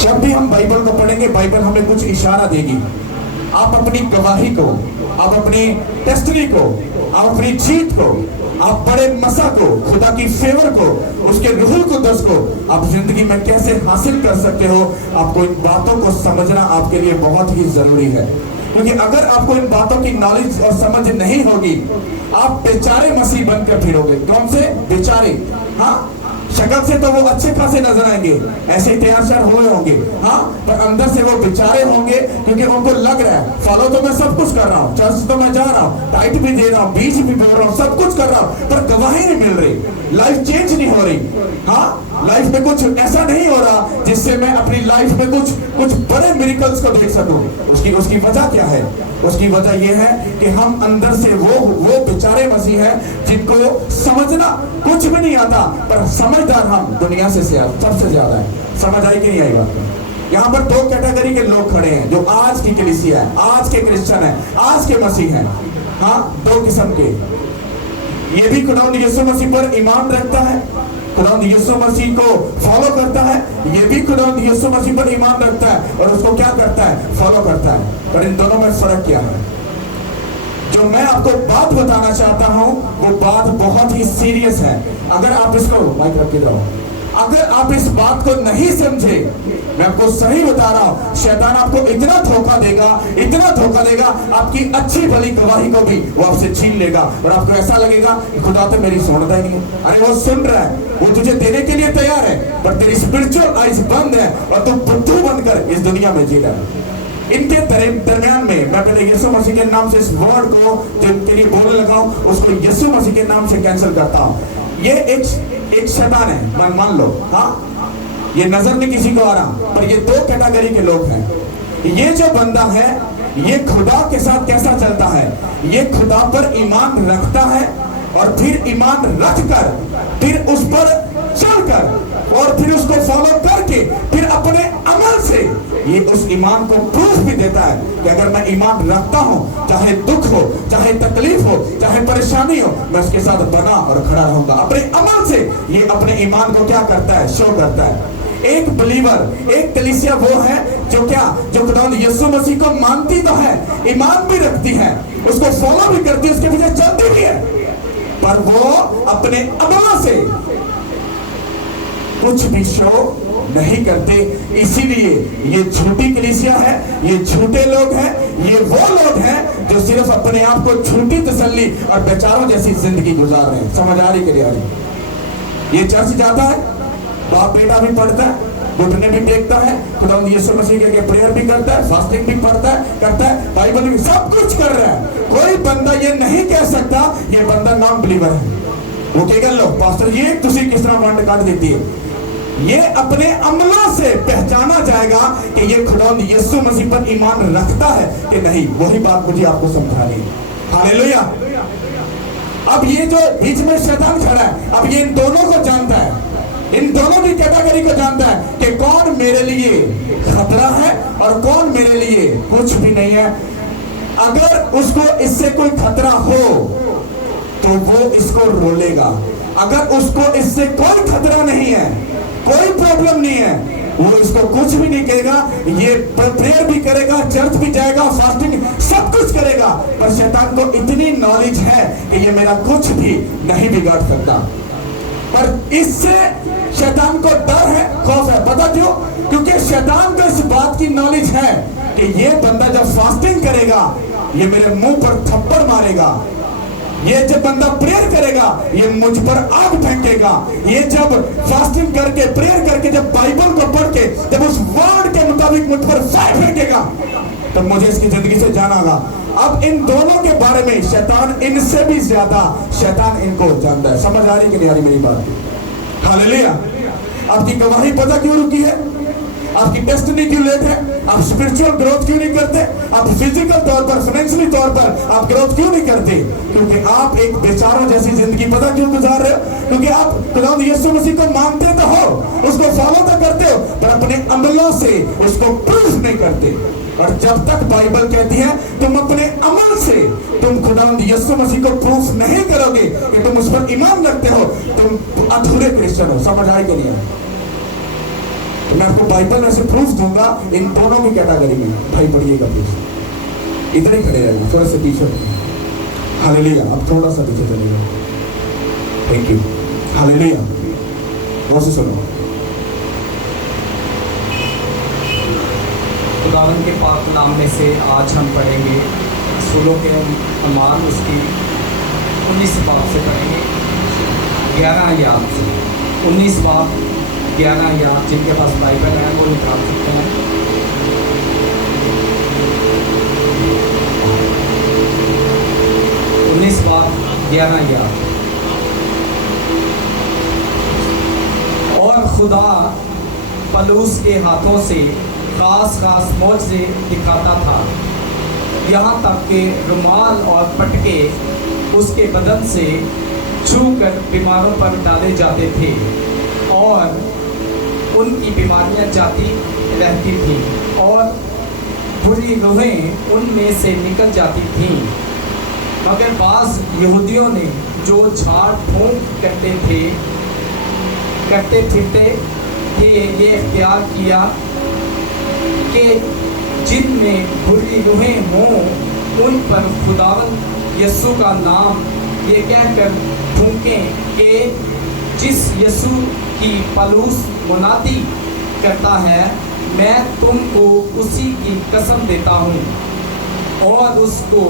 जब भी हम बाइबल को पढ़ेंगे, बाइबल हमें कुछ इशारा देगी। आप अपनी गवाही को, आप अपनी टेस्टनी को, आप अपनी जीत को, आप बड़े मसा को, खुदा की फेवर को, उसके रूहुल कुद्दस को आप जिंदगी में कैसे हासिल कर सकते हो, आपको इन बातों को समझना आपके लिए बहुत ही जरूरी है। क्योंकि अगर आपको इन बातों की नॉलेज और समझ नहीं होगी, आप बेचारे मसीह बनकर फिरोगे। कौन से बेचारे? हाँ, शक्ल से तो वो अच्छे खासे नजर आएंगे, ऐसे ही तैयार श्यार हुए होंगे, हाँ, पर अंदर से वो बेचारे होंगे। क्योंकि उनको लग रहा है फॉलो तो मैं सब कुछ कर रहा हूँ, चर्च तो मैं जा रहा हूँ, टाइट भी दे रहा हूँ, बीज भी बोल रहा हूँ, सब कुछ कर रहा हूँ, पर गवाही नहीं मिल रही, लाइफ चेंज नहीं हो रही। हाँ, लाइफ में कुछ ऐसा नहीं हो रहा जिससे मैं अपनी लाइफ में कुछ बड़े मिरेकल्स को देख सकूं। उसकी वजह क्या है? उसकी वजह यह है कि हम अंदर से वो बेचारे मसीह हैं जिनको समझना कुछ भी नहीं आता, पर समझदार हम दुनिया से सबसे ज्यादा है। समझ आई कि नहीं आई बात? यहाँ पर दो कैटेगरी के लोग खड़े हैं जो आज की कलीसिया है, आज के क्रिश्चियन है, आज के मसीह हैं। हाँ, दो किस्म के। ये भी खुदावंद यीशु मसीह पर ईमान रखता है, खुदावंद यीशु मसीह को फॉलो करता है। ये भी खुदावंद यीशु मसीह पर ईमान रखता है और उसको क्या करता है? फॉलो करता है। पर इन दोनों में फर्क क्या है? जो मैं आपको बात बताना चाहता हूं वो बात बहुत ही सीरियस है। अगर आप इसको माइक रख के जाओ, अगर आप इस बात को नहीं समझे, मैं आपको सही बता रहा हूं, शैतान आपको इतना धोखा देगा, इतना धोखा देगा, आपकी अच्छी भली गवाही को भी वो आपसे छीन लेगा और आपको ऐसा लगेगा खुदा तो मेरी सुनता ही नहीं। अरे वो सुन रहा है, वो तुझे देने के लिए तैयार है, पर तेरी स्पिरिचुअल आइज बंद है और तुम बुद्धू बनकर इस दुनिया में जी रहा है। इनके दरमियान में मैं पहले यीशु मसीह के नाम से इस वर्ड को जो इनके लिए बोलने लगा हूं, उसको यीशु मसीह के नाम से कैंसिल करता हूं। ये एक शैतान है, मान लो, हाँ, ये नजर नहीं किसी को आ रहा, पर ये दो कैटेगरी के लोग हैं। ये जो बंदा है, ये खुदा के साथ कैसा चलता है? ये खुदा पर ईमान रखता है और फिर ईमान रखकर, फिर उस पर चलकर और फिर उसको फॉलो करके, फिर अपने अमल से ये उस ईमान को प्रूफ भी देता है कि अगर मैं ईमान रखता हूं, चाहे दुख हो, चाहे तकलीफ हो, चाहे परेशानी हो, मैं उसके साथ बना और खड़ा रहूंगा। अपने अमल से ये अपने ईमान को क्या करता है? शो करता है। एक बिलीवर, एक कलीसिया वो है जो खुदावंद यीशु मसीह को मानती तो है, ईमान भी रखती है, उसको फॉलो भी करती है, उसके पीछे चलती भी है, पर वो अपने अमलों से कुछ भी शो नहीं करते। इसीलिए ये झूठी कलीसिया है, ये झूठे लोग हैं, ये वो लोग हैं जो सिर्फ अपने आप को झूठी तसल्ली और बेचारों जैसी जिंदगी गुजार रहे हैं। समझ आ रही कि नहीं आ रही? ये चर्च जाता है, बाप बेटा भी पढ़ता है, घुटने भी टेकता है, खुदावंद यीशु मसीह के प्रेयर भी करता है, फास्टिंग भी पढ़ता है, करता है, बाइबल भी सब कुछ कर रहा है। कोई बंदा ये नहीं कह सकता ये बंदा नॉन बिलीवर है। वो कहेगा लो पास्टर जी तुसी किस तरह वंड काट देती है। ये अपने अमलों से पहचाना जाएगा कि ये खुदावंद यीशु मसीह पर ईमान रखता है कि नहीं। वही बात मुझे आपको समझानी है। हालेलुया। अब ये जो बीच में शैतान खड़ा है, अब ये इन दोनों को जानता है, इन दोनों की कैटेगरी को जानता है कि कौन मेरे लिए खतरा है और कौन मेरे लिए कुछ भी नहीं है। अगर उसको इससे कोई खतरा हो तो वो इसको रोलेगा, अगर उसको इससे कोई खतरा नहीं है, कोई प्रॉब्लम नहीं है, वो इसको कुछ भी नहीं कहेगा। ये प्रेयर भी करेगा, चर्च भी जाएगा, फास्टिंग सब कुछ करेगा, पर शैतान को इतनी नॉलेज है कि ये मेरा कुछ भी नहीं बिगाड़ सकता। पर इससे शैतान को डर है, खौफ है। पता क्यों? क्योंकि शैतान को इस बात की नॉलेज है कि ये बंदा जब फास्टिंग करेगा ये मेरे मुंह पर थप्पड़ मारेगा, ये जब बंदा प्रेयर करेगा ये मुझ पर आग फेंकेगा, ये जब फास्टिंग करके प्रेयर करके जब बाइबल को पढ़ के जब उस वर्ड के मुताबिक मुझ पर फायर फेंकेगा तो मुझे इसकी जिंदगी से जाना होगा। अब इन दोनों के बारे में शैतान इनसे भी ज्यादा शैतान इनको जानता है। समझ आ रही कि नहीं आ रही मेरी बात? हालेलुया। आपकी गवाही पता क्यों रुकी है? आपकी डेस्टिनी क्यों लेट है? आप स्पिरिचुअल ग्रोथ क्यों नहीं करते? आप फिजिकल तौर पर, फाइनेंशियली तौर पर आप ग्रोथ क्यों नहीं करते? क्योंकि आप एक बेचारों जैसी जिंदगी पता क्यों गुजार रहे हो? क्योंकि आप खुदावंद यीशु मसीह को मानते तो हो, उसको फॉलो तो करते हो, पर अपने अमलों से उसको प्रूफ नहीं करते। और जब तक बाइबल कहती है तुम अपने अमल से तुम खुदावंद यीशु मसीह को प्रूफ नहीं करोगे कि तुम उस पर ईमान रखते हो, तुम अधूरे क्रिश्चियन हो। समझ आए कि नहीं? तो मैं आपको बाइबल में से प्रूफ दूंगा इन दोनों की कैटेगरी में। भाई पढ़िएगा प्लीज, इधर ही खड़े रहेंगे, थोड़ा सा पीछे। हालेलुया, अब थोड़ा सा पीछे चलेगा। Thank you. हालेलुया, बहुत से सुनो। खुदावन के पाक नाम में से आज हम पढ़ेंगे रसूलों के अमाल, उसकी 19 बाब से पढ़ेंगे 11 आयत से। 19 बाब 11 आयत, जिनके पास बाइबल है वो निकाल सकते हैं। बाब 11 आयत। और खुदा पलूस के हाथों से खास मौजे दिखाता था, यहाँ तक कि रुमाल और पटके उसके बदन से छू कर बीमारों पर डाले जाते थे और उनकी बीमारियां जाती रहती थीं और बुरी रूहें उनमें से निकल जाती थीं। मगर बाज़ यहूदियों ने जो झाड़ फूंक करते फिरते थे ये इख्तियार किया कि जिनमें बुरी रूहें हों उन पर खुदावंद यीशु का नाम ये कहकर फूंकें कि जिस यीशु की पलूस मुनादी करता है, मैं तुमको उसी की कसम देता हूँ। और उसको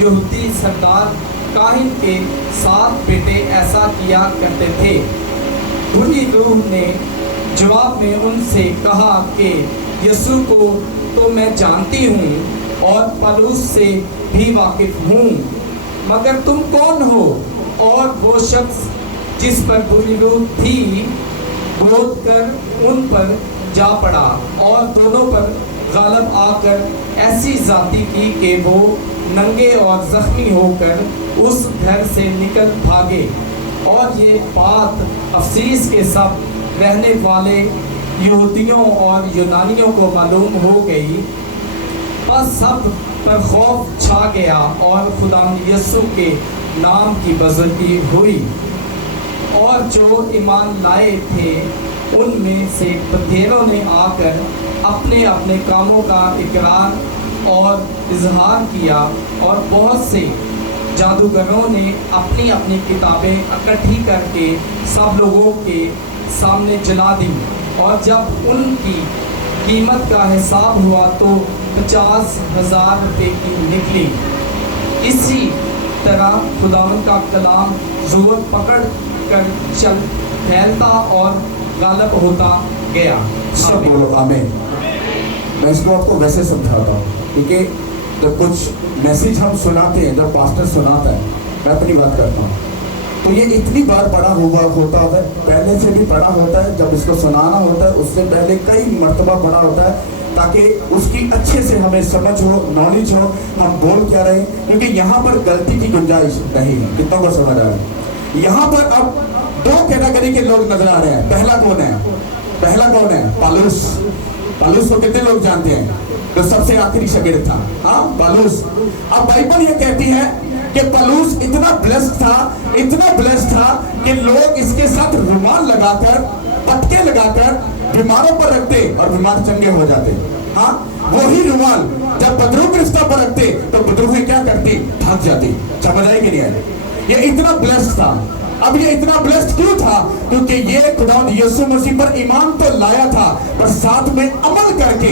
यहूदी सरदार काहिन के 7 बेटे ऐसा किया करते थे। बुरी रूह ने जवाब में उनसे कहा कि यीशु को तो मैं जानती हूँ और पलूस से भी वाकिफ हूँ, मगर तुम कौन हो? और वो शख्स जिस पर बुरी रूह थी बोल कर उन पर जा पड़ा और दोनों पर गालिब आकर ऐसी जाती की कि वो नंगे और जख्मी होकर उस घर से निकल भागे। और ये बात अफसीस के सब रहने वाले यहूदियों और यूनानियों को मालूम हो गई। बस सब पर खौफ छा गया और खुदा यीशु के नाम की बुजुर्गी हुई। और जो ईमान लाए थे उनमें से बथेरों ने आकर अपने अपने कामों का इकरार और इजहार किया और बहुत से जादूगरों ने अपनी अपनी किताबें इकट्ठी करके सब लोगों के सामने जला दी। और जब उनकी कीमत का हिसाब हुआ तो 50,000 रुपये की निकली। इसी तरह खुदावन का कलाम ज़ोर पकड़ कर चल फैलता और गालिब होता गया। सब बोलो आमीन। मैं इसको आपको वैसे समझाता हूँ, क्योंकि जब कुछ मैसेज हम सुनाते हैं, जब पास्टर सुनाता है, मैं अपनी बात करता हूँ, तो ये इतनी बार पढ़ा हुआ होता है, पहले से भी पढ़ा होता है। जब इसको सुनाना होता है उससे पहले कई मर्तबा पढ़ा होता है, ताकि उसकी अच्छे से हमें समझ हो, नॉलेज हो, हम बोल क्या रहे हैं। क्योंकि यहाँ पर गलती की गुंजाइश नहीं है। कितना को समझ आ रहा है? यहाँ पर अब 2 कैटेगरी के लोग नजर आ रहे हैं। पहला कौन है? पहला कौन है? पालूस। पालूस को कितने लोग जानते हैं? जो सबसे आखिरी शागिर्द था, हाँ, पालूस। अब बाइबल ये कहती है कि पलूस इतना ब्लेस्ड था कि लोग इसके साथ रुमाल लगाकर, पटके लगाकर बीमारों पर रखते और बीमार चंगे हो जाते। हाँ, वही रुमाल जब बदरू क्रिस्ता पर रखते तो बदरूहें क्या करती? भाग जाती। समझ आई कि नहीं आई? ये इतना ब्लेस्ड था। अब ये इतना ब्लेस्ड क्यों था? क्योंकि ये खुदा यीशु मसीह पर ईमान तो लाया था, पर साथ में अमल करके,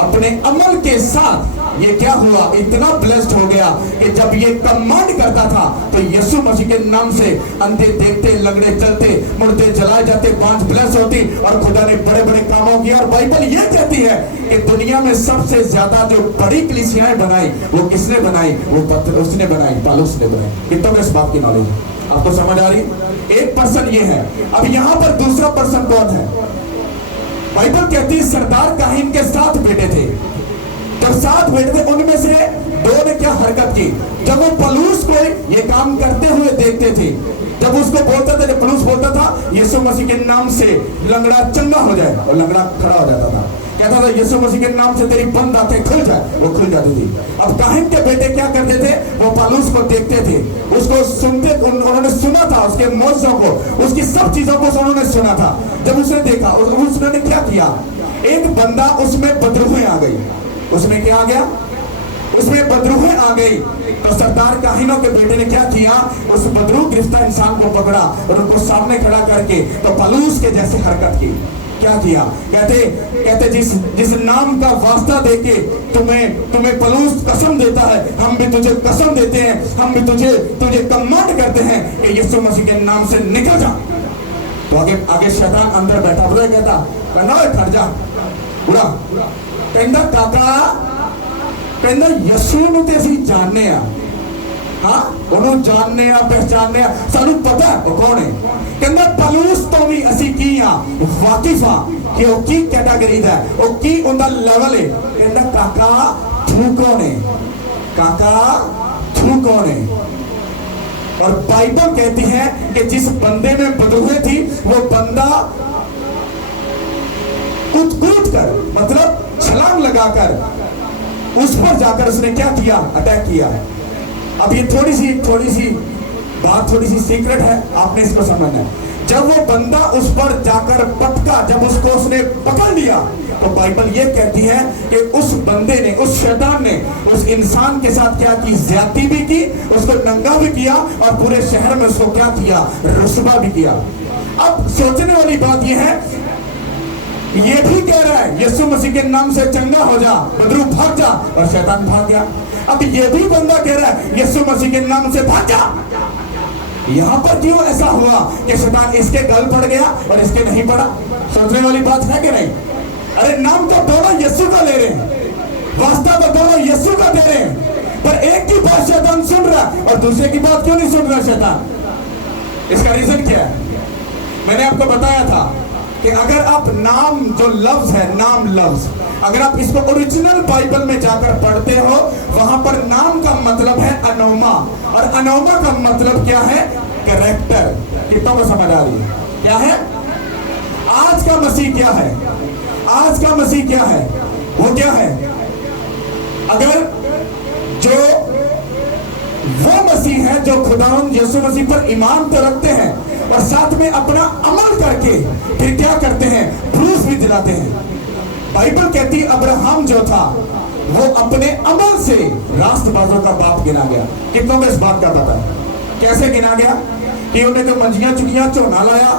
अपने अमल के साथ ये क्या हुआ? इतना ब्लेस्ड हो गया कि जब ये कमांड करता था तो यीशु मसीह के नाम से अंधे देखते, लंगड़े चलते, मुर्दे जलाए जाते, 5 ब्लेस होती और खुदा ने बड़े बड़े कामों किया। और बाइबल ये कहती है कि दुनिया में सबसे ज्यादा जो बड़ी कलीसियाएं बनाई वो किसने बनाई? वो उसने बनाई, पालूस ने बनाई। कितना इस बात की नॉलेज है? आपको समझ आ रही? एक पर्सन ये है। अब यहाँ पर दूसरा पर्सन कौन है? बाइबल कहती है सरदार काहिन के 7 बेटे थे। जब 7 बेटे थे उनमें से 2 ने क्या हरकत की? जब वो पलूस को ये काम करते हुए देखते थे, जब उसको बोलता था, जब पलूस बोलता था यीशु मसीह के नाम से लंगड़ा चंगा हो जाए, और लंगड़ा खड़ा हो जाता था। कहते कहता था यीशु मसीह के नाम से तेरी बंद आंखें खुल जाए, वो खुल जाती थी। अब काहिन के बेटे क्या करते थे, वो पौलुस को देखते थे, उसको सुनते, उन्होंने सुना था उसके मौजों को, उसकी सब चीजों को उन्होंने सुना था। जब उसने देखा, उसने क्या किया, एक बंदा उसमें बदरूहें आ गई। उसमें क्या आ गया, उसमें बदरूहें आ गई। तो सरदार काहिनों के बेटे ने क्या किया, उस बदरू गिरफ्तार इंसान को पकड़ा और उनको सामने खड़ा करके तो पौलुस के जैसे हरकत की। क्या किया, कहते जिस नाम का वास्ता देके तुम्हें पौलुस कसम देता है, हम भी तुझे कसम देते हैं, हम भी तुझे कमांड करते हैं कि यीशु मसीह के नाम से निकल जा। तो आगे शैतान अंदर बैठा हुआ कहता खड़ जा उड़ा, कहता काका, कहता यीशु ਨੂੰ ਤੇ ਅਸੀਂ ਜਾਣਦੇ ਆ, ਹਾਂ ਉਹਨੂੰ ਜਾਣਦੇ ਆ, ਪਹਿਚਾਨਦੇ ਆ, ਸਾਨੂੰ ਪਤਾ ਉਹ ਕੌਣ ਹੈ। ਕਹਿੰਦਾ ਪੌਲੁਸ ਤੋਂ ਵੀ ਅਸੀਂ ਕੀ ਆ, ਵਾਕਿਫ ਆ ਕਿ ਉਹ ਕੀ ਕੈਟਾਗਰੀ ਦਾ, ਉਹ ਕੀ ਉਹਦਾ ਲੈਵਲ ਹੈ। ਕਹਿੰਦਾ ਕਾਕਾ ਤੂੰ ਕੌਣ ਹੈ, काका तू कौन है। और बाइबल कहती है कि जिस बंदे में बदरूहें थी वो बंदा कूद कर, मतलब छलांग लगाकर उस पर जाकर उसने क्या किया, अटैक किया। अब ये थोड़ी सी बात, थोड़ी सी सीक्रेट है, आपने इसको समझना है। जब वो बंदा उस पर जाकर पटका, जब उसको उसने पकड़ लिया, तो बाइबल ये कहती है कि उस बंदे ने, उस शैतान ने उस इंसान के साथ क्या की, ज्यादती भी की, उसको नंगा भी किया और पूरे शहर में उसको क्या किया, रुस्वा भी किया। अब सोचने वाली बात ये है, ये भी कह रहा है यीशु मसीह के नाम से चंगा हो जा, बदरू भाग जा, और शैतान भाग गया। अब ये भी बंदा कह रहा है यीशु मसीह के नाम से भाग जा। यहां पर क्यों ऐसा हुआ कि शैतान इसके गल पड़ गया और इसके नहीं पड़ा? सोचने वाली बात है कि नहीं? अरे नाम तो दोनों यीशु का ले रहे हैं, वास्ता तो दोनों यीशु का दे रहे हैं, पर एक की बात शैतान सुन रहा है और दूसरे की बात क्यों नहीं सुन रहा शैतान? इसका रीजन क्या है? मैंने आपको बताया था कि अगर आप नाम, जो लफ्ज है नाम लफ्ज, अगर आप इसको ओरिजिनल बाइबल में जाकर पढ़ते हो, वहां पर नाम का मतलब है अनोमा, और अनोमा का मतलब क्या है, कैरेक्टर। कितनों को समझ आ रही है? क्या है आज का मसीह? क्या है आज का मसीह? क्या है वो? क्या है? अगर जो वो मसीह है जो खुदावंद यीशु मसीह पर ईमान तो रखते हैं और साथ में अपना अमल करके फिर क्या करते हैं, प्रूफ भी दिलाते हैं। बाइबल कहती है अब्राहम जो था वो अपने अमल से रास्तबाजों का बाप गिना गया। कितनों को इस बात का पता है? कैसे गिना गया? कि उन्हें तो मंजियां चुगियां झोना लाया,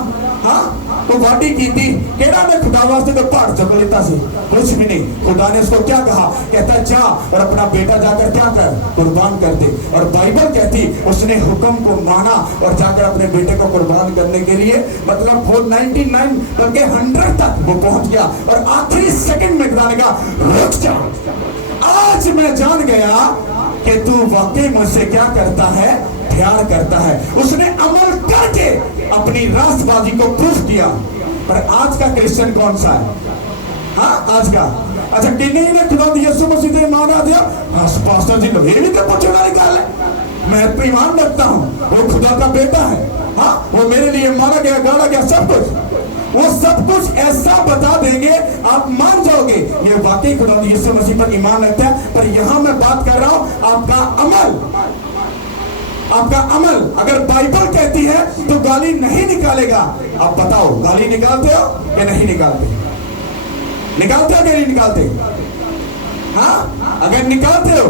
हाँ तो वाटी की थी, केड़ा ने खुदा वास्ते तो पहाड़ चुक लेता सी, कुछ भी नहीं। खुदा ने उसको क्या कहा, कहता जा और अपना बेटा जाकर क्या कर, कुर्बान कर दे। और बाइबल कहती उसने हुक्म को माना और जाकर अपने बेटे को कुर्बान करने के लिए, मतलब वो 99 बल्कि 100 तक वो पहुंच गया और आखिरी सेकंड में खुदा ने कहा रुक जा, आज मैं जान गया कि तू वाकई मुझसे क्या करता है, प्यार करता है। उसने अमल करके अपनी रास्तबाजी को प्रूफ किया। पर आज का क्रिश्चियन कौन सा है? हाँ आज का, अच्छा किन्हीं ने खुदा यीशु मसीह ने माना दिया, हाँ पास्टर जी ने भी तो पूछना निकाल है, मैं पे ईमान रखता हूँ, वो खुदा का बेटा है, हाँ वो मेरे लिए मारा गया, गाड़ा गया, सब कुछ, वो सब कुछ ऐसा बता देंगे आप मान जाओगे ये वाकई खुदा यीशु मसीह पर ईमान रखता है। पर यहाँ मैं बात कर रहा हूँ आपका अमल, आपका अमल। अगर बाइबल कहती है तो गाली नहीं निकालेगा, आप बताओ गाली निकालते हो या नहीं निकालते? निकालते हो या नहीं निकालते? हाँ अगर निकालते हो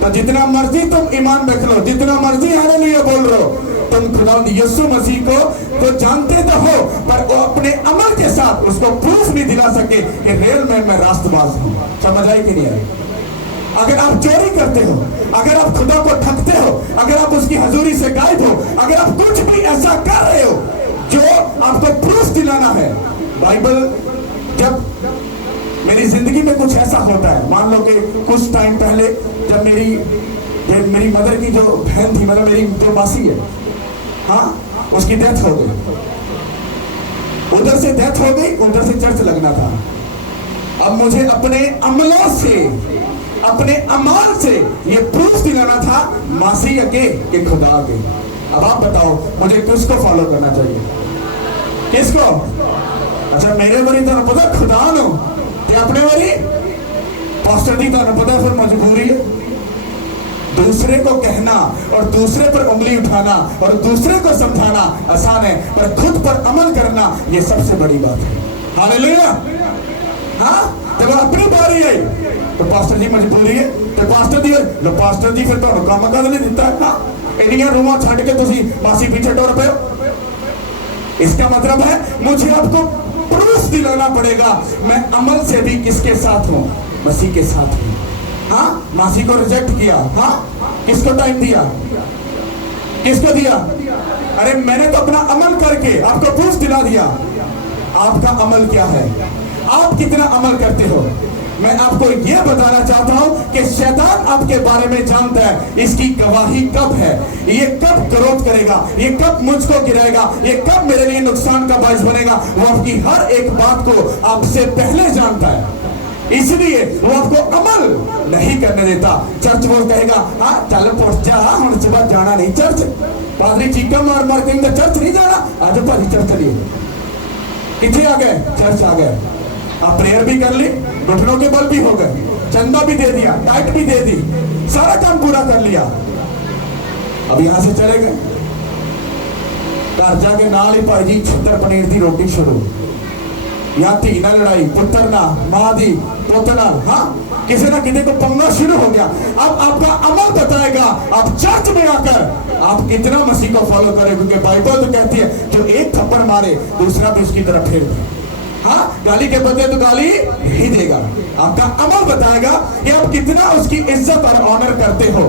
तो जितना मर्जी तुम ईमान रख लो, जितना मर्जी हालेलुया बोल रहे हो, तुम खुदा यीशु मसीह को तो जानते तो हो, पर वो अपने अमल के साथ उसको प्रूफ नहीं दिला सके कि रियल में मैं रास्तबाज हूँ। समझ आई कि नहीं आई? अगर आप चोरी करते हो, अगर आप खुदा को ठगते हो, अगर आप उसकी हजूरी से गायब हो, अगर आप कुछ भी ऐसा कर रहे हो जो आपको प्रूफ दिलाना है, बाइबल जब मेरी जिंदगी में कुछ ऐसा होता है, मान लो कि कुछ टाइम पहले जब मेरी मदर की जो बहन थी, मतलब मेरी जो मासी है, हाँ उसकी डेथ हो गई, उधर से डेथ हो गई, उधर से चर्च लगना था। अब मुझे अपने अमलों से, अपने अमाल से ये प्रूफ दिलाना था मासी के खुदा के। अब आप बताओ मुझे किसको फॉलो करना चाहिए? किसको? अच्छा मेरे बड़ी तो पता खुदा नो ते आप अपने वाली पास्टर जी तुहानू पता फिर मजबूरी है दूसरे को कहना और दूसरे पर उंगली उठाना और दूसरे को समझाना आसान है, पर खुद पर अमल करना ये सबसे बड़ी बात है। हालेलुया। हाँ, जब अपनी बारी आई तो पास्टर जी मजबूरी है तो पास्टर जी लो पास्टर जी फिर तुहानू काम कर नहीं दिता है ना, इन्नियां रूमां छड्ड के तुसीं मासी पीछे टुर पे हो। इसका मतलब है मुझे आपको प्रूफ दिलाना पड़ेगा मैं अमल से भी किसके साथ हूं, मसीह के साथ हूं। हाँ, मासी को रिजेक्ट किया, हाँ, किसको टाइम दिया, किसको दिया? अरे मैंने तो अपना अमल करके आपको प्रूफ दिला दिया। आपका अमल क्या है, आप कितना अमल करते हो? मैं आपको यह बताना चाहता हूं कि शैतान आपके बारे में जानता है, इसकी गवाही कब है, ये कब क्रोध करेगा, ये कब मुझको गिराएगा, ये कब मेरे लिए नुकसान का बायस बनेगा, वो आपकी हर एक बात को आपसे पहले जानता है। इसलिए वो आपको अमल नहीं करने देता। चर्च वो कहेगा हाँ चल पुट जा हम सुबह जाना नहीं चर्च, पादरी चीका मार मार के चर्च नहीं जाना, आज भाजी चर्च चलिए। कितने आ गए? चर्च आ गए। आप प्रेयर भी कर ली, घुटनों के बल भी हो गए, चंदा भी दे दिया, डाइट भी दे दी, सारा काम पूरा कर लिया। अब यहां से चले गए घर जाके नाल ही भाई जी छितर पनीर की रोटी शुरू, या धी ना लड़ाई, पुत्र ना मां दी पुत नाल, हाँ किसी ना किसी को पंगा शुरू हो गया। अब आपका अमल बताएगा आप चर्च में आकर आप कितना मसीह को फॉलो करें, क्योंकि बाइबल तो कहती है जो एक थप्पड़ मारे दूसरा भी उसकी तरफ फेर दे। हाँ, गाली के बदले तो गाली नहीं देगा। आपका अमल बताएगा कि आप कितना उसकी इज्जत और ऑनर करते हो।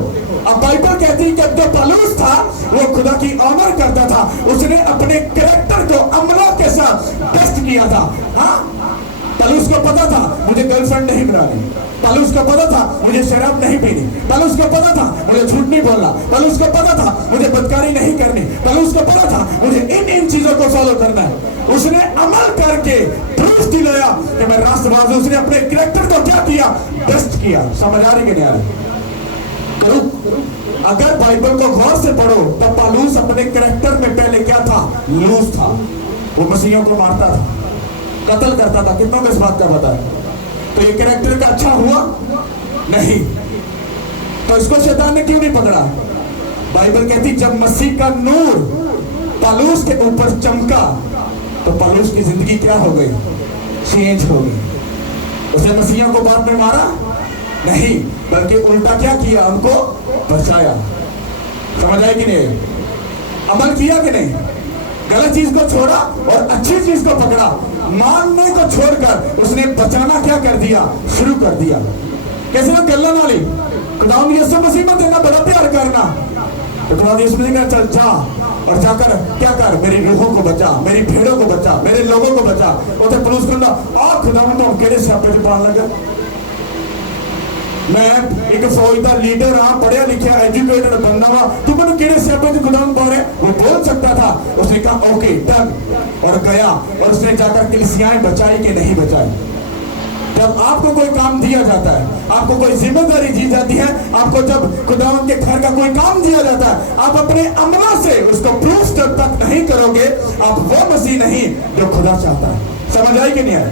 अब बाइबल कहती है कि जो पौलुस था वो खुदा की ऑनर करता था, उसने अपने कैरेक्टर को अमलों के साथ टेस्ट किया था। हाँ, पौलुस को पता था मुझे गर्लफ्रेंड नहीं बनानी, पौलुस को पता था मुझे शराब नहीं पीनी, पौलुस को पता था मुझे झूठ नहीं बोलना, पौलुस को पता था मुझे बदकारी नहीं करनी, पौलुस को पता था मुझे इन चीजों को फॉलो करना है। उसने अमल करके प्रूफ दिलाया कि मैं राष्ट्रवाद। उसने अपने कैरेक्टर को क्या किया? टेस्ट किया। समझ आ रही कि नहीं आ रही? अगर बाइबल को गौर से पढ़ो तो पौलुस अपने कैरेक्टर में पहले क्या था? लूज था। वो मसीहियों को मारता था, कत्ल करता था। कितनों को इस बात का पता है? तो ये कैरेक्टर का अच्छा हुआ नहीं, तो इसको शैतान ने क्यों नहीं पकड़ा? बाइबल कहती जब मसीह का नूर पौलुस के ऊपर चमका तो पौलुस की जिंदगी क्या हो गई? चेंज हो गई। उसने मसीहियों को बाद में मारा नहीं, बल्कि उल्टा क्या किया? उनको बचाया। समझ आए कि नहीं? अमल किया कि नहीं? गलत चीज को छोड़ा और अच्छी चीज को पकड़ा। मानने को छोड़कर उसने बचाना क्या कर दिया? शुरू कर दिया। कैसे ना गल्ला नाली खुदावंद यीशु मसीह में देना, बड़ा प्यार करना, तो खुदावंद यीशु मसीह का चल जा और जाकर क्या कर? मेरी रूहों को बचा, मेरी भेड़ों को बचा, मेरे लोगों को बचा। उसे पुलिस करना आ खुदावंद तो हम केड़े स्यापे च पान लगा। मैं एक फौज का लीडर हाँ, पढ़िया लिखा एजुकेटेड बंदा वा, तू मैंने केड़े स्यापे च खुदावंद पा रहे? वो बोल सकता था। उसने कहा ओके डन, और गया और उसने जाकर कलीसियाएं बचाई कि नहीं बचाई। जब आपको कोई काम दिया जाता है, आपको कोई जिम्मेदारी दी जाती है, आपको जब खुदावंद के घर का कोई काम दिया जाता है, आप अपने अमलों से उसको प्रूफ जब तक नहीं करोगे आप वो मसीह नहीं जो खुदा चाहता है। समझ आई कि नहीं आई?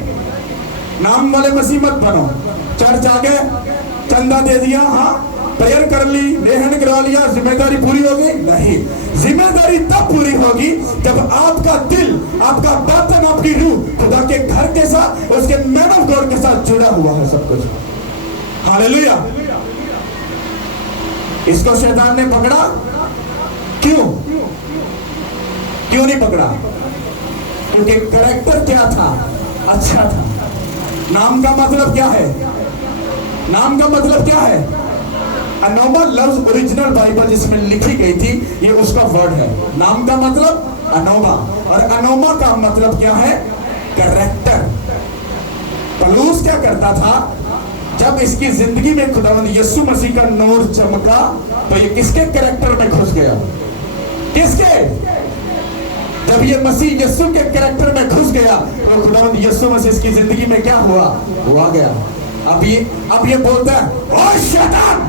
नाम वाले मसीह मत बनो। चर्च आ गए, चंदा दे दिया, हाँ प्रेयर कर ली, लेहन करा लिया, जिम्मेदारी पूरी होगी? नहीं, जिम्मेदारी तब पूरी होगी जब आपका दिल, आपका बर्तन, आपकी रूह खुदा के घर के साथ, उसके मैन ऑफ गॉड के साथ जुड़ा हुआ है सब कुछ। हालेलुया। इसको शैतान ने पकड़ा क्यों? क्यों नहीं पकड़ा? क्योंकि कैरेक्टर क्या था? अच्छा था। नाम का मतलब क्या है? नाम का मतलब क्या है? अनोमा लफ्ज ओरिजिनल बाइबल जिसमें लिखी गई थी ये उसका वर्ड है। नाम का मतलब अनोमा, और अनोमा का मतलब क्या है? कैरेक्टर। पौलुस क्या करता था? जब इसकी जिंदगी में खुदावंद यीशु मसीह का नूर चमका तो ये किसके कैरेक्टर में घुस गया? किसके? जब ये मसीह यीशु के कैरेक्टर में घुस गया तो खुदावंद यीशु मसीह इसकी जिंदगी में क्या हुआ? वो आ गया। अब ये बोलता है ओ शैतान,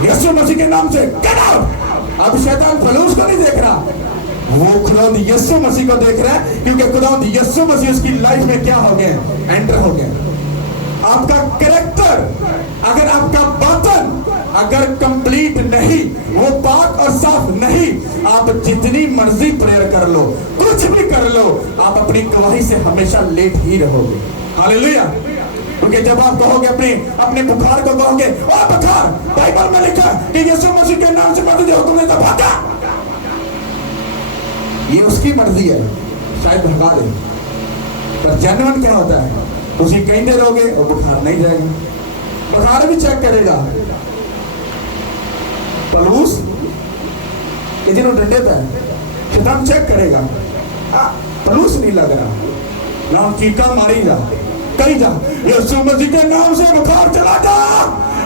यीशु मसीह के नाम से गेट आउट। अब शैतान पौलुस को नहीं देख रहा, वो खुदावंद यीशु मसीह को देख रहा है, क्योंकि खुदावंद यीशु मसीह उसकी लाइफ में क्या हो गए? एंटर हो गए। आपका कैरेक्टर, अगर आपका बातन अगर कंप्लीट नहीं, वो पाक और साफ नहीं, आप जितनी मर्जी प्रेयर कर लो, कुछ भी कर लो, आप अपनी गवाही से हमेशा लेट ही रहोगे। हालेलुया। क्योंकि जब आप कहोगे अपने बुखार को कहोगे, ओ बुखार, बाइबल में लिखा है कि यीशु मसीह के नाम से मैं तुझे हुक्म देता भागा, ये उसकी मर्जी है, शायद भगा दे, पर जेन्युइन क्या होता है, उसी कहीं देर रहोगे और बुखार नहीं जाएगा, बुखार भी चेक करेगा, पलूस ये जिन्होंने डंडे पे शैतान चेक करेगा, पलूस नहीं लग रहा ना, चीका मारी जा, कहीं जा, यीशु मसीह के नाम से बुखार चला जा,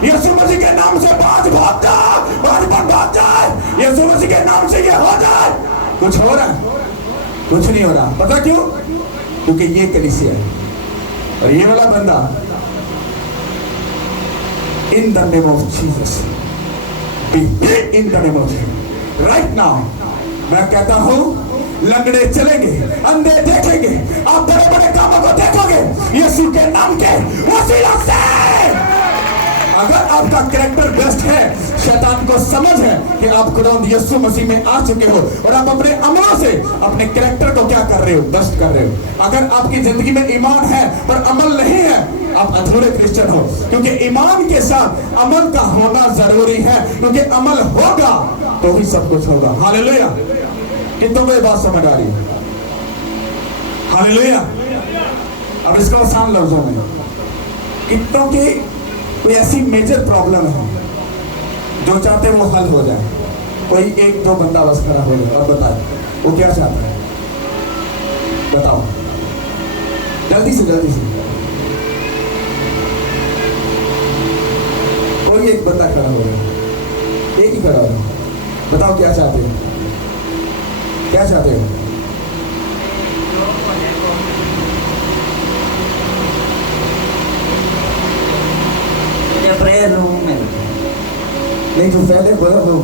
यीशु मसीह के नाम से बाज भाग जा, बाज भाग जाए, यीशु मसीह के नाम से ये हो जाए। कुछ हो रहा है? कुछ नहीं हो रहा। पता क्यों? क्योंकि ये कलीसिया है और ये वाला बंदा in the name of Jesus, in the name of Jesus right now मैं कहता हूं, लंगड़े चलेंगे, अंधे देखेंगे, आप बड़े बड़े कामों को देखोगे यीशु के नाम के वसीला से। अगर आपका कैरेक्टर बेस्ट है, शैतान को समझ है कि आप खुदावंद यीशु मसीह में आ चुके हो और आप अपने अमलों से अपने कैरेक्टर को क्या कर रहे हो, बेस्ट कर रहे हो। अगर आपकी जिंदगी में ईमान है पर अमल नहीं है, आप अधूरे क्रिश्चियन हो, क्योंकि ईमान के साथ अमल का होना जरूरी है, क्योंकि अमल होगा तो ही सब कुछ होगा। हालेलुया। कितनों को ये बात समझ आ रही है? हालेलुया। अब इसको आसान लफ्जों में, कितनों की कोई ऐसी मेजर प्रॉब्लम है जो चाहते वो हल हो जाए, कोई एक दो बंदा बस खड़ा हो जाए और बताए वो क्या चाहता है, बताओ जल्दी से जल्दी से। कोई एक बंदा खड़ा हो रहा है, एक ही खड़ा हो रहा है, बताओ क्या चाहते हो, क्या चाहते हो? प्रेयर रूम में नहीं, जो पहले बोला वो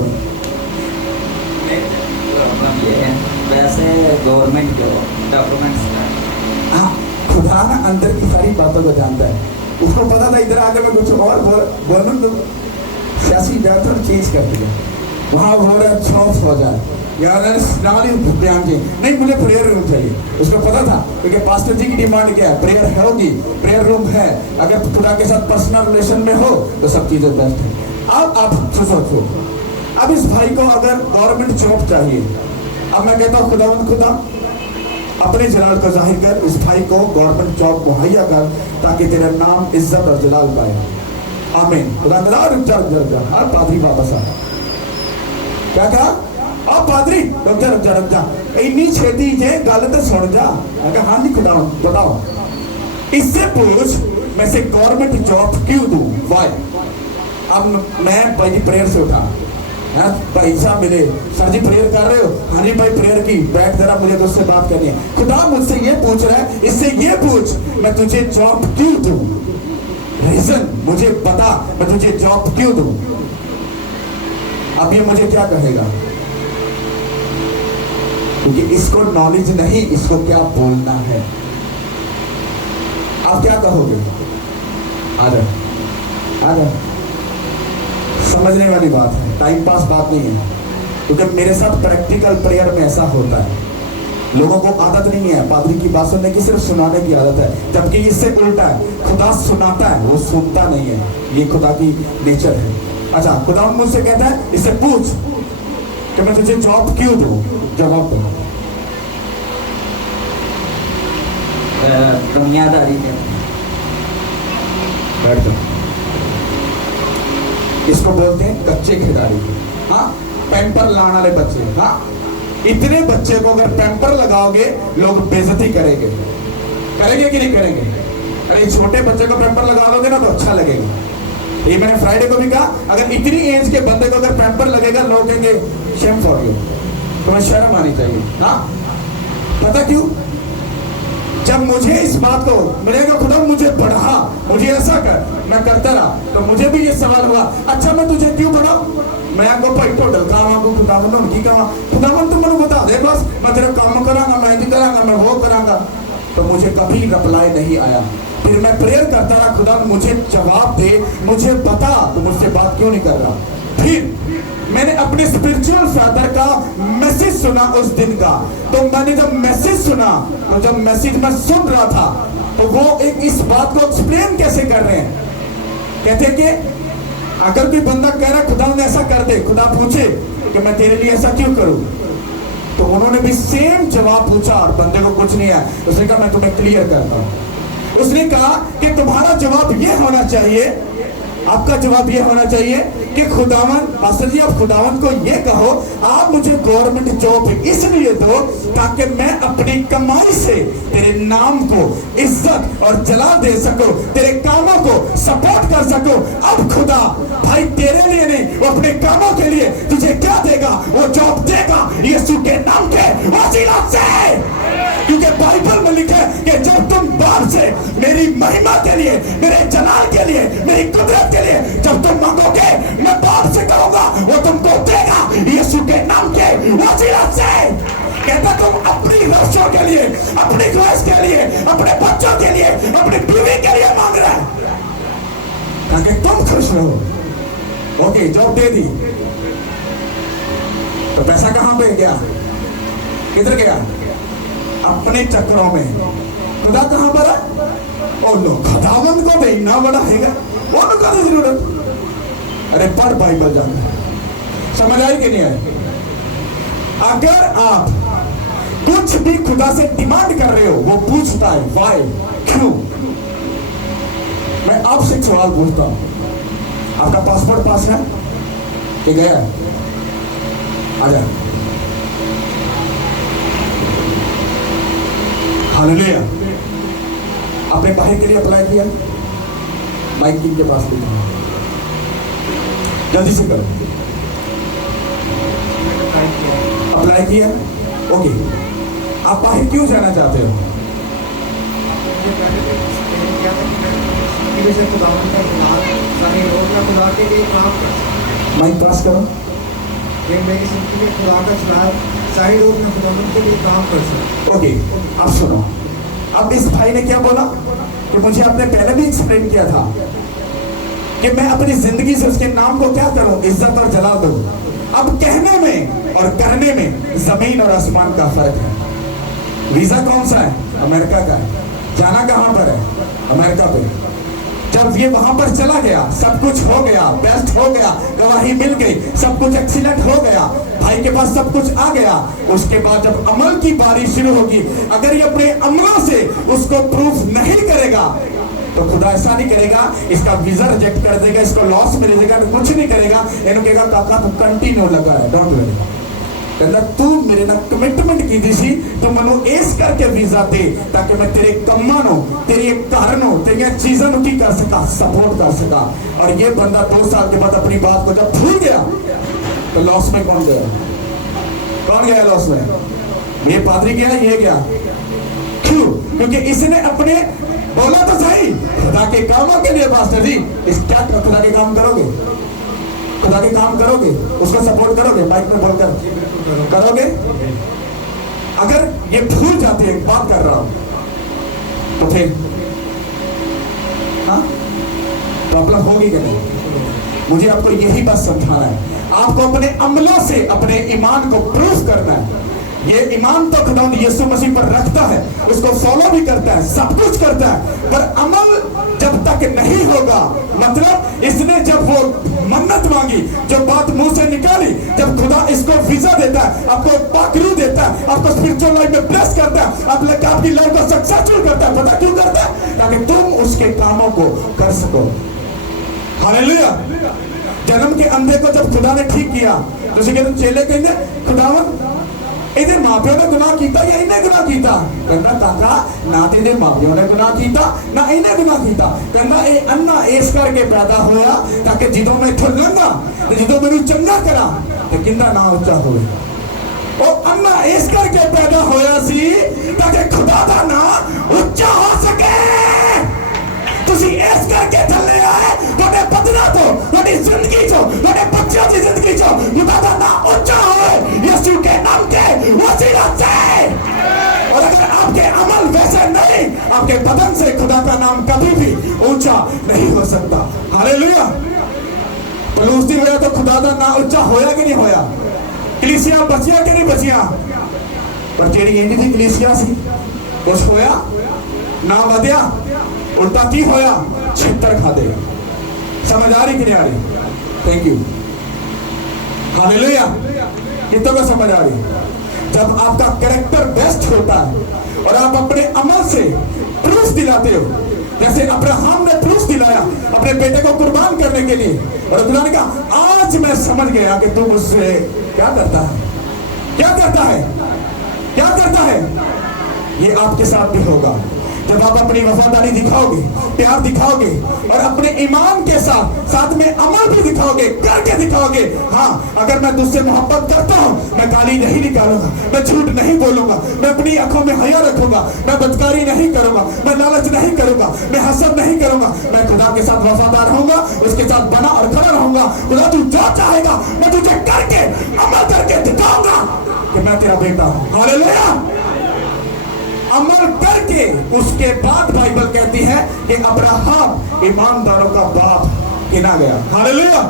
ये है, वैसे गवर्नमेंट जो डॉक्यूमेंट्स खुदा ना अंदर की सारी बातों को जानता है, उसको पता था इधर आकर मैं कुछ और बोलूं तो सियासी बेहतर चेंज कर दिया, वहाँ हो रहा है छौफ हो जाए यार बयान की नहीं, मुझे प्रेयर रूम चाहिए। उसको पता था क्योंकि पास्टर जी की डिमांड क्या है, प्रेयर होगी, प्रेयर रूम है, अगर खुदा के साथ पर्सनल रिलेशन में हो तो सब चीजें बेस्ट है। अब आप सोचो, अब इस भाई को अगर गवर्नमेंट जॉब चाहिए, अब मैं कहता हूँ खुदा अपने जलाल को जाहिर कर, इस भाई को गवर्नमेंट जॉब मुहैया कर, ताकि तेरा नाम इज्जत और जलाल पाए। आमीन। खुदा रुक जा, हर पादरी वापस आ, क्या कहा? आप पादरी रुक जा, इन्नी छेती जे गल तो सुन जा। हाँ जी खुदा बताओ, इससे पूछ मैं से गवर्नमेंट जॉब क्यों दूं, वाई? अब मैं भाई जी प्रेयर से उठा, भाई साहब मिले, सर जी प्रेयर कर रहे हो? हाँ जी भाई प्रेयर की, बैठ जरा, मुझे तो उससे बात करनी है। खुदा मुझसे ये पूछ रहा है, इससे ये पूछ मैं तुझे जॉब क्यों दूं, रीजन मुझे बता, मैं तुझे जॉब क्यों दूं। अब ये मुझे क्या कहेगा, क्योंकि इसको नॉलेज नहीं, इसको क्या बोलना है। आप क्या कहोगे? आ जा, समझने वाली बात है, टाइम पास बात नहीं है, क्योंकि मेरे साथ प्रैक्टिकल प्रेयर में ऐसा होता है। लोगों को आदत नहीं है पादरी की बात सुनने की, सिर्फ सुनाने की आदत है, जबकि इससे उल्टा है, खुदा सुनाता है, वो सुनता नहीं है, ये खुदा की नेचर है। अच्छा, खुदा मुझसे कहता है इससे पूछ कि मैं तुझे जॉब क्यों दूं, जवाब दो। दुनियादारी है, बैठ जाओ। इसको बोलते हैं कच्चे खिलाड़ी। हाँ, पैम्पर लाने वाले बच्चे। हाँ, इतने बच्चे को अगर पैम्पर लगाओगे लोग बेइज्जती करेंगे कि नहीं करेंगे? अरे छोटे बच्चे को पैम्पर लगा दोगे ना तो अच्छा लगेगा। ये मैंने फ्राइडे को भी कहा, अगर इतनी एज के बंदे को अगर पैम्पर लगेगा लोग कहेंगे शेम फॉर यू, तुम्हें शर्म आनी चाहिए। हाँ, पता क्यों? जब मुझे इस बात को मिलेगा, खुदा मुझे बढ़ा, मुझे ऐसा कर, मैं करता रहा, तो मुझे भी ये सवाल हुआ, अच्छा मैं तुझे क्यों बढ़ाऊं? मैं आपको भाई टोटल काम आपको खुदावन की कहा, खुदावन तुम मुझे बता दे बस, मैं तेरे काम करांगा, मैं ये करांगा, मैं वो करांगा। तो मुझे कभी रिप्लाई नहीं आया। फिर मैं प्रेयर करता रहा, खुदा मुझे जवाब दे, मुझे बता तो मुझसे बात क्यों नहीं कर रहा। फिर मैंने अपने स्पिरिचुअल फादर का मैसेज सुना उस दिन का। तो मैंने जब मैसेज सुना, तो जब मैसेज मैं सुन रहा था, तो वो एक इस बात को एक्सप्लेन कैसे कर रहे हैं, कहते हैं कि अगर कोई बंदा कह रहा खुदा ने ऐसा कर दे, खुदा पूछे कि मैं तेरे लिए ऐसा क्यों करूं, तो उन्होंने भी सेम जवाब पूछा और बंदे को कुछ नहीं आया। उसने कहा मैं तुम्हें क्लियर करता हूं। उसने कहा कि तुम्हारा जवाब ये होना चाहिए, आपका जवाब ये होना चाहिए कि खुदावन, पास्टर जी आप खुदावन को ये कहो आप मुझे गवर्नमेंट जॉब इसलिए दो ताकि मैं अपनी कमाई से तेरे नाम को इज्जत और जलाल दे सकूं, तेरे कामों को सपोर्ट कर सकूं। अब खुदा भाई तेरे लिए नहीं, वो अपने कामों के लिए तुझे क्या देगा, वो जॉब देगा यीशु के नाम के वसीला से। क्योंकि बाइबल में लिखा है कि जब तुम बाप से मेरी महिमा के लिए, मेरे जलाल के लिए, मेरी कुदरत के लिए जब तुम मांगोगे, मैं बाप से कहूंगा वो तुमको देगा यीशु के नाम के वसीला से। कहता तुम अपनी रफ्सों के लिए, अपनी ख्वाहिश के लिए, अपने बच्चों के लिए, अपनी बीवी के लिए मांग रहा है ताकि तुम खुश रहो। ओके जॉब दे दी, तो पैसा कहां पे गया, किधर गया, अपने चक्रों में। खुदा कहां पर है, और लोग खुदावंद को देना बड़ा है, वो लोग का जरूरत। अरे पढ़ बाइबल जाना, समझ आई कि नहीं आई। अगर आप कुछ भी खुदा से डिमांड कर रहे हो, वो पूछता है वाई, क्यों। मैं आपसे एक सवाल पूछता हूं, आपका पासपोर्ट पास है कि गया, आजा। हालेलुया। आपने बाहर के लिए अप्लाई किया, माइक किन के पास भी, जल्दी से करो। अप्लाई किया, ओके। आप बाहर क्यों जाना चाहते हो, माइक पास करो। ओके अब सुनो, अब इस भाई ने क्या बोला कि मुझे आपने पहले भी एक्सप्लेन किया था कि मैं अपनी जिंदगी से उसके नाम को क्या करूं, इज्जत और जलाल दूं। अब कहने में और करने में जमीन और आसमान का फर्क है। वीजा कौन सा है, अमेरिका का है। जाना कहां पर है, अमेरिका पे। जब ये वहां पर चला गया, सब कुछ हो गया, बेस्ट हो गया, गवाही मिल गई, सब कुछ एक्सीलेंट हो गया, भाई के पास सब कुछ आ गया। उसके बाद जब अमल की बारी शुरू होगी, अगर ये अपने अमलों से उसको प्रूफ नहीं करेगा, तो खुदा ऐसा नहीं करेगा इसका वीजा रिजेक्ट कर देगा, इसको लॉस मिल जाएगा, कुछ नहीं करेगा। इन्होंने कहेगा काका तू कंटिन्यू लगा है, डोंट वरी। कहता तू मेरे ना कमिटमेंट की दी सी, तो मनु इस करके वीजा दे ताकि मैं तेरे कम्मानों, तेरे कारणों, तेरी चीजों की कर सका, सपोर्ट कर सका। और ये बंदा 2 साल के बाद अपनी बात को जब भूल गया, तो लॉस में कौन गया, कौन गया लॉस में, ये पादरी गया, ये गया। क्यों, क्योंकि इसने अपने बोला तो सही खुदा के कामों के लिए, पास्टर जी इस क्या खुदा के काम करोगे, खुदा के काम करोगे, उसको सपोर्ट करोगे, माइक में बोलकर करोगे। अगर ये भूल जाते हैं, बात कर रहा हूं, तो फिर हाँ प्रॉब्लम होगी कि नहीं। मुझे आपको यही बस समझाना है, आपको अपने अमलों से अपने ईमान को प्रूफ करना है। ये ईमान तो खुदा यीशु मसीह पर रखता है, उसको फॉलो भी करता है, सब कुछ करता है, पर अमल जब तक नहीं होगा, मतलब इसने जब वो मन्नत मांगी, जो बात मुंह से निकाली, जब खुदा इसको वीजा देता है, आपको पाकरू देता है, आपको स्पिरिचुअल लाइफ में ब्लेस करता है, आपकी लाइफ को सक्सेसफुल करता है, पता क्यों करता है, ताकि तुम उसके कामों को कर सको। हालेलुया। जन्म के अंधे को जब खुदा ने ठीक किया, तो चेले कहते खुदावन ਇਹਦੇ ਮਾਪਿਆਂ ਨੇ ਗੁਨਾਹ ਕੀਤਾ ਜਾਂ ਇਹਨੇ ਗੁਨਾਹ ਕੀਤਾ, ਕਹਿੰਦਾ ਕਾਕਾ ਨਾ ਤੇ ਇਹਦੇ ਮਾਪਿਆਂ ਨੇ ਗੁਨਾਹ ਕੀਤਾ ਨਾ ਇਹਨੇ ਗੁਨਾਹ ਕੀਤਾ। ਕਹਿੰਦਾ ਇਹ ਅੰਨਾ ਇਸ ਕਰਕੇ ਪੈਦਾ ਹੋਇਆ ਤਾਂ ਕਿ ਜਦੋਂ ਮੈਂ ਇੱਥੋਂ ਲੰਘਾਂ ਤੇ ਜਦੋਂ ਮੈਨੂੰ ਚੰਗਾ ਕਰਾਂ ਤੇ ਕਿੰਦਾ ਨਾਂ ਉੱਚਾ ਹੋਵੇ। ਉਹ ਅੰਨਾ ਇਸ ਕਰਕੇ ਪੈਦਾ ਹੋਇਆ ਸੀ ਤਾਂ ਕਿ ਖੁਦਾ ਦਾ ਨਾਂ ਉੱਚਾ ਹੋ ਸਕੇ। ਤੁਸੀਂ ਇਸ ਕਰਕੇ ਥੱਲੇ ਆਏ, ਤੁਹਾਡੇ ਬਦਨਾਂ ਤੋਂ, ਤੁਹਾਡੀ ਜ਼ਿੰਦਗੀ ਚੋਂ, ਤੁਹਾਡੇ ਬੱਚਿਆਂ ਦੀ ਜ਼ਿੰਦਗੀ ਚੋਂ ਖੁਦਾ ਦਾ ਨਾਂ ਉੱਚਾ ਹੋਵੇ, ਯਿਸੂ के नाम के वसीला से। और अगर आपके अमल वैसे नहीं, आपके बदन से खुदा का नाम कभी भी ऊंचा नहीं हो सकता। हालेलुया। पलूस दी होया तो खुदा का नाम ऊंचा होया कि नहीं होया? कलीसिया बचिया कि नहीं बचिया? पर जेड़ी इंज दी कलीसिया सी कुछ होया ना वधिया, उल्टा की होया? छितर खा देगा। समझ आ रही कि नहीं आ रही? Thank you. हालेलुया। कितनों को समझ आ रही? जब आपका कैरेक्टर बेस्ट होता है और आप अपने अमल से प्रूफ दिलाते हो, जैसे अब्राहम ने प्रूफ दिलाया अपने बेटे को कुर्बान करने के लिए, और खुदा ने कहा आज मैं समझ गया कि तू मुझसे क्या करता है, क्या करता है, क्या करता है। ये आपके साथ भी होगा जब आप अपनी वफादारी दिखाओगे, प्यार दिखाओगे और अपने ईमान के साथ साथ में अमल भी दिखाओगे, करके दिखाओगे। हाँ, अगर मैं तुझसे मोहब्बत करता हूँ, मैं गाली नहीं निकालूंगा, मैं झूठ नहीं बोलूंगा, मैं अपनी आंखों में हया रखूंगा, मैं बदकारी नहीं करूंगा, मैं लालच नहीं करूंगा, मैं हसद नहीं करूंगा, मैं खुदा के साथ वफादार रहूंगा, उसके साथ बना और खड़ा रहूंगा। खुदा तू जो चाहेगा मैं तुझे करके अमल करके दिखाऊंगा कि मैं तेरा बेटा हूँ। हालेलुया। अमल करके उसके बाद बाइबल कहती है कि अब्राहम ईमानदारों का बाप गिना गया। हालेलुया।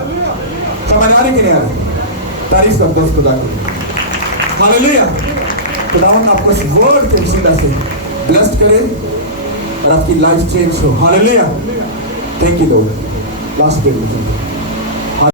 समझ आ रही कि नहीं आ रही? तारीफ कर दो खुदा की। हालेलुया। खुदावंद आपको इस वर्ड के वसीला से ब्लेस्ड करे और आपकी लाइफ चेंज हो। Hallelujah. Thank you Lord. Last day